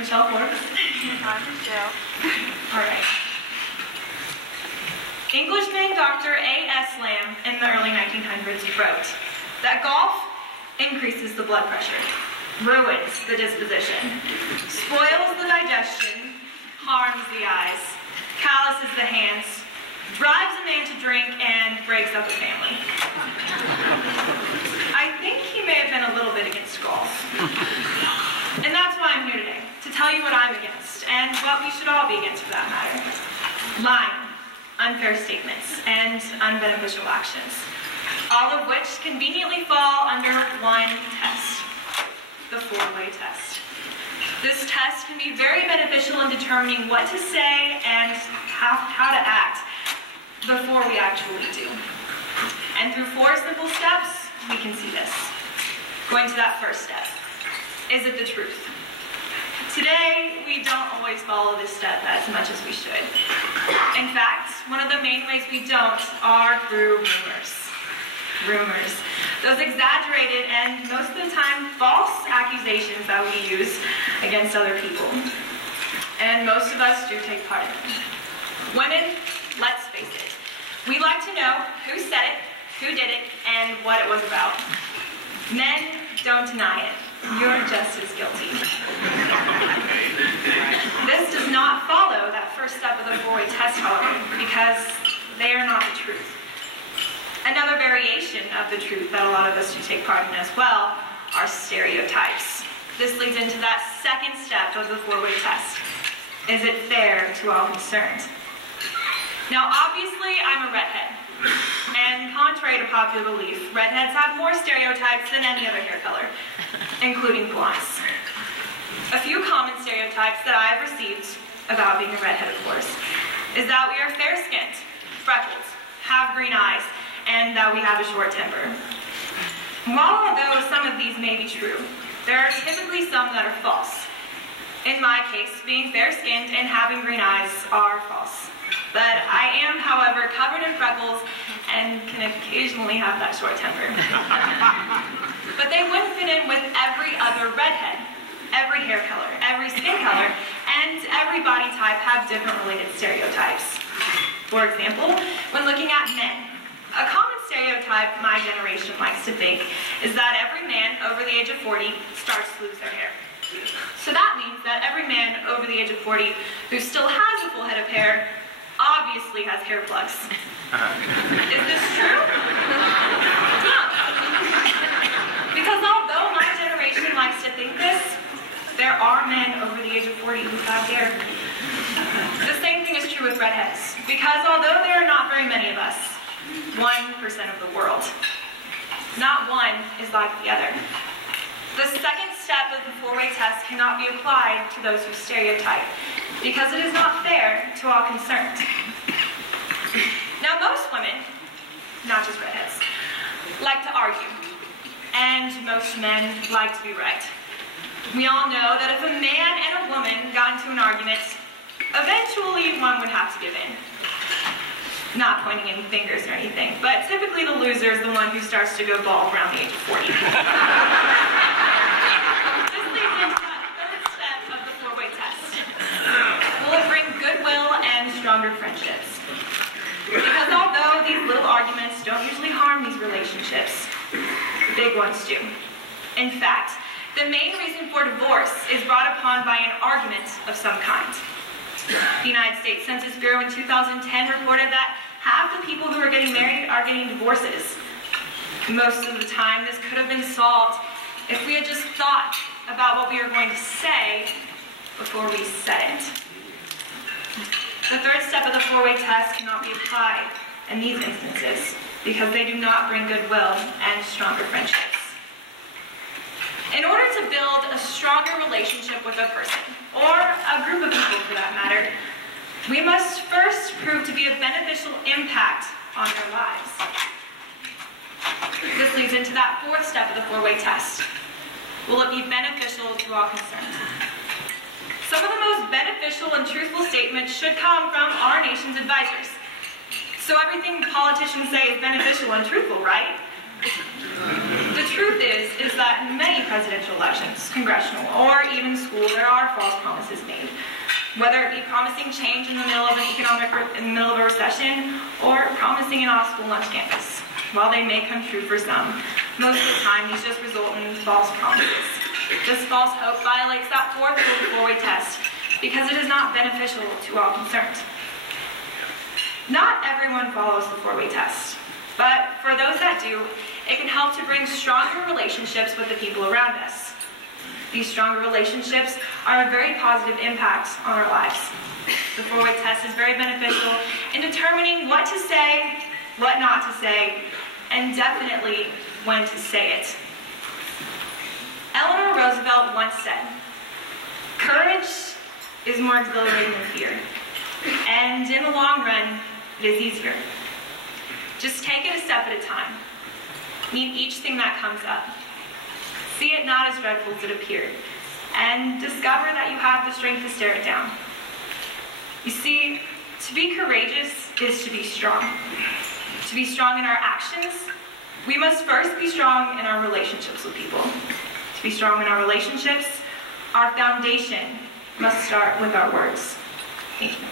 Michelle Forbes. I'm Michelle. All right. Englishman Dr. A.S. Lamb in the early 1900s wrote that golf increases the blood pressure, ruins the disposition, spoils the digestion, harms the eyes, calluses the hands, drives a man to drink, and breaks up a family. I think he may have been a little bit against golf. And that's why I'm here today, to tell you what I'm against, and what we should all be against for that matter. Lying, unfair statements, and unbeneficial actions, all of which conveniently fall under one test, the four-way test. This test can be very beneficial in determining what to say and how to act before we actually do. And through 4 simple steps, we can see this. Going to that first step. Is it the truth? Today, we don't always follow this step as much as we should. In fact, one of the main ways we don't are through rumors. Rumors. Those exaggerated and most of the time false accusations that we use against other people. And most of us do take part in them. Women, let's face it, we like to know who said it, who did it, and what it was about. Men, don't deny it. You're just as guilty. This does not follow that first step of the four-way test, however, because they are not the truth. Another variation of the truth that a lot of us do take part in as well are stereotypes. This leads into that second step of the four-way test. Is it fair to all concerned? Now, obviously, I'm a redhead. And contrary to popular belief, redheads have more stereotypes than any other hair color, including blondes. A few common stereotypes that I have received about being a redhead, of course, is that we are fair-skinned, freckled, have green eyes, and that we have a short temper. While although some of these may be true, there are typically some that are false. In my case, being fair-skinned and having green eyes are false. But I am, however, covered in freckles and can occasionally have that short temper. But they would fit in with every other redhead. Every hair color, every skin color, and every body type have different related stereotypes. For example, when looking at men, a common stereotype my generation likes to think is that every man over the age of 40 starts to lose their hair. So that means that every man over the age of 40 who still has a full head of hair obviously has hair plugs. Is this true? No. Because although my generation likes to think this, there are men over the age of 40 who have hair. The same thing is true with redheads, because although there are not very many of us, 1% of the world, not one is like the other. The second step of the four-way test cannot be applied to those who stereotype, because it is not fair to all concerned. Now, most women, not just redheads, like to argue, and most men like to be right. We all know that if a man and a woman got into an argument, eventually one would have to give in. Not pointing any fingers or anything, but typically the loser is the one who starts to go bald around the age of 40. This leads into that third step of the four-way test. Will it bring goodwill and stronger friendships? Because although these little arguments don't usually harm these relationships, big ones do. In fact, the main reason for divorce is brought upon by an argument of some kind. The United States Census Bureau in 2010 reported that half the people who are getting married are getting divorces. Most of the time, this could have been solved if we had just thought about what we were going to say before we said it. The third step of the four-way test cannot be applied in these instances because they do not bring goodwill and stronger friendships. In order to build a stronger relationship with a person, or a group of people for that matter, we must first prove to be a beneficial impact on their lives. This leads into that fourth step of the four-way test. Will it be beneficial to all concerned? Some of the most beneficial and truthful statements should come from our nation's advisors. So everything politicians say is beneficial and truthful, right? The truth is that in many presidential elections, congressional, or even school, there are false promises made. Whether it be promising change in the middle of a recession, or promising an off-school lunch campus. While they may come true for some, most of the time these just result in false promises. This false hope violates that fourth rule of the four-way test because it is not beneficial to all concerned. Not everyone follows the four-way test, but for those that do, it can help to bring stronger relationships with the people around us. These stronger relationships are a very positive impact on our lives. The four-way test is very beneficial in determining what to say, what not to say, and definitely when to say it. Eleanor Roosevelt once said, "Courage is more exhilarating than fear, and in the long run, it is easier. Just take it a step at a time. Meet each thing that comes up. See it not as dreadful as it appeared, and discover that you have the strength to stare it down." You see, to be courageous is to be strong. To be strong in our actions, we must first be strong in our relationships with people. To be strong in our relationships, our foundation must start with our words. Thank you.